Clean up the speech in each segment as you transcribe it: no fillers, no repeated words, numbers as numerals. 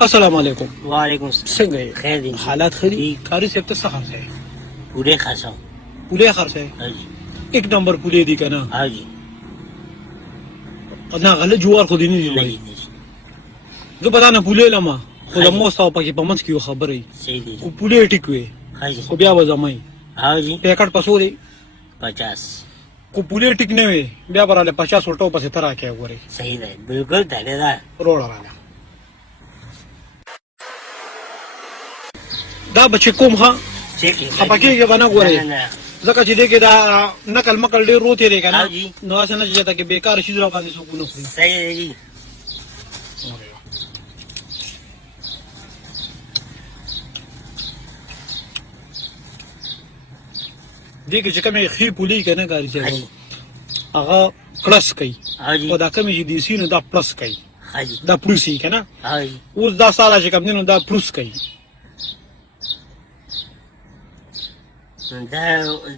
السلام علیکم. وعلیکم السلام. څنګه یې؟ خیر دی. حالات ښه دي؟ قاری صاحب ته څه خرڅه یې؟ پورے خاصا. پولې خرڅه یې؟ حاجی. ایک نمبر پولې دي که نه؟ حاجی. نه غله جوار خو دې نه دي وایي. زه به تا نه پولې لمه خو د مو ستا پکې په منځ کې یو خبره وي. صحیح دی. خو پولې ټیک وي حاجی. خو بیا به زمئ حاجی. پیکټ په څو دی؟ 50. خو پولې ټیک نه وي بیا به راله 50 ورټو پسې ته راکې وګورې. صحیح دی. بالکل تابعدار. روړه راله دا بچې کوم ښه خفه کېږې به نه ګورې ځکه چې دې کې دا نقل مقل ډېر رو تېرې که نه نو هسې نه چې ته کې بېکاره شي را باندې څوک ونه خوري. صحیح دی. دې کې چې کومې ښې پولې که نه کاري چې هغه کړس کوي او دا کومې چې دیسي نو دا پلس کوي دا پلوس یي که نه. اوس دا ساله چې کوم دی نو دا پلوس کوي.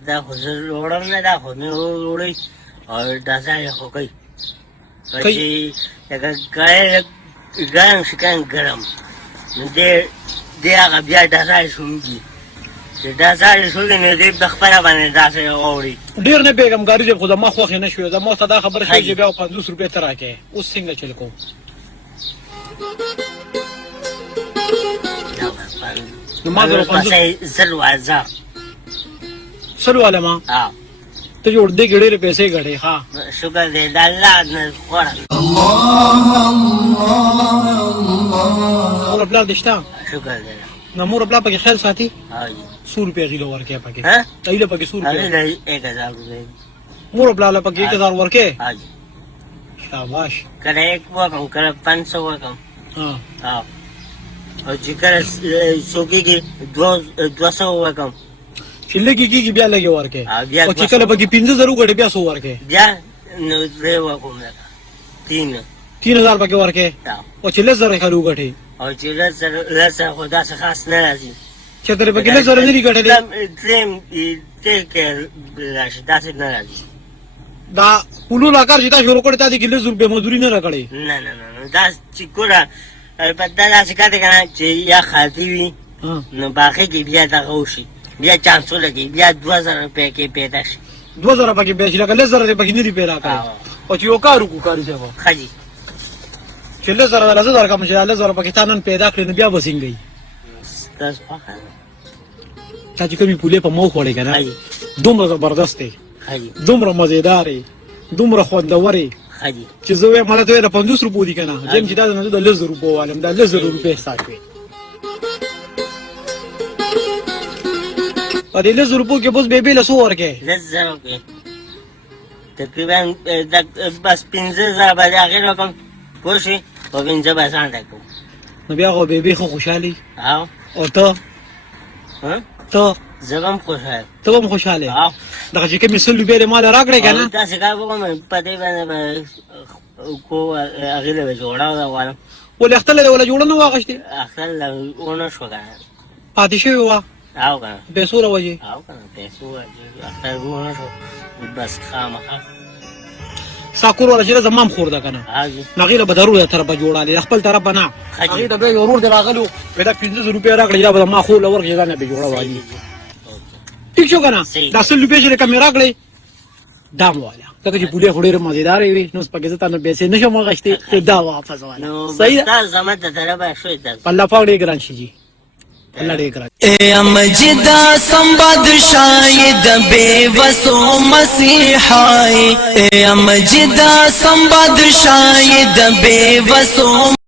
دا خو زه وړم نه دا خو مې وړئ او دا ځای خو کوي چې لکه ګرم شي که ګرم نو دې هغه بیا دا ځای شوږي چې دا ځای شوږي نو دې په خپله باندې داسې اوړي. ډېر نه پوهېږم ګاري صاحب خو زما خوښې نه شوې زما ورته دا خبره شوې چې بیا 50 روپۍ ته راکړې اوس څنګه چل کوم؟ نو ما در 50 سلو علما ته جوړ دې کې ډېرې پیسې ګټې. ها شکر دی د الله نه غوره. مور پلار دې شته؟ شکر دی. نه مور پلار پکې خیال ساتي؟ 100 روپۍ غیله ورکړې پکې غیله پکې 100 روپۍ 1000 روپۍ مور پلار له پکې 1000 ورکړې. شاباش. کله 1 وکم کله 500 وکم. او چې کله څوکېږي 200 وکم چې لږې کېږي بیا لږې ورکړې او چې کله پکې 50,000 وګټې بیا څو ورکړې؟ بیا نو 3 وکم 3000 پکې ورکړې او چې 10,000 یې خالي وګټې او چې 10,000 خو داسې خاص نه راځي چې ترې پکې 10,000 نه دي ګټلې راشي داسې نه راځي. دا پولو لا کار چې تا شروع کړی تا دې کې 10 روپۍ مزدوري نه راکړې؟ نه دا چې ګوره البته داسې کار دی که نه چې یا خاطي وي نو باقي کې بیا دغه وشي بیا چانس ولګي بیا 2000 روپۍ کې پیدا شي 2000 پکې بیا شي لکه 10,000 پکې نه دي پیدا کړی او چې یو کار وکړو کاري صاحب ښه جي چې 10,000 درکړم چې 10,000 پکې تا نن پیدا کړې نو بیا به څنګه وي؟ ستاسو خوښه ده. تا چې کومې پولې په مخ وړې که نه دومره زبردست دی دومره مزېدار دی دومره خوندور دی چې زه وایم ماته ویل 50 روپو دي که نه ځم چې دا نه زه د 10,000 روپو والم دا 10,000 روپۍ حساب کړې په دې 10,000 روپو کې بس بېبې له څو ورکړې؟ 10,000 کې تقریبا بس 15,000 به د هغې رقم پوه شوې په 15 به ځان ته کوم نو بیا خو بېبې ښه خوشحالي او ته زه به هم خوشحال ته به هم خوشحاله دغه چې کومې 100 روپۍ دې ماله راکړې که نه داسې کار وکړم په دې باندې به هغې له به جوړه وغواړم ولې اختله دې وله جوړه نه واخېستې؟ اختر له ونه شوه که نه پاتې شوې وه او که نه پیسو له وجې او که نه پیسو اختر ونه شو بس خامخا ستا کور والا چې ده زما هم خور ده که نه نو هغې له به ضرور د طرفه جوړالې د خپل طرف به نه هغې ته بیا یو ورور دې راغلی و وایي دا 15 روپۍ راکړې دا به زما خور له ورکړې ځان نه به جوړه والي ټیک شو که نه دا 100 روپۍ چې کومې راکړې دا مو واله ځکه چې پولې خو ډېرې مزېدارې وي نو پکې زه تا نه پیسې نه شم اخیستې دا واپس واله صحیح ده زما د طرفه شوی الله پاک ډېر ګران شي جي اللہ ڈے کرا اے امجدہ سمباد شاید بے وسو مسیحائی اے امجدہ سمباد شاید بے وسو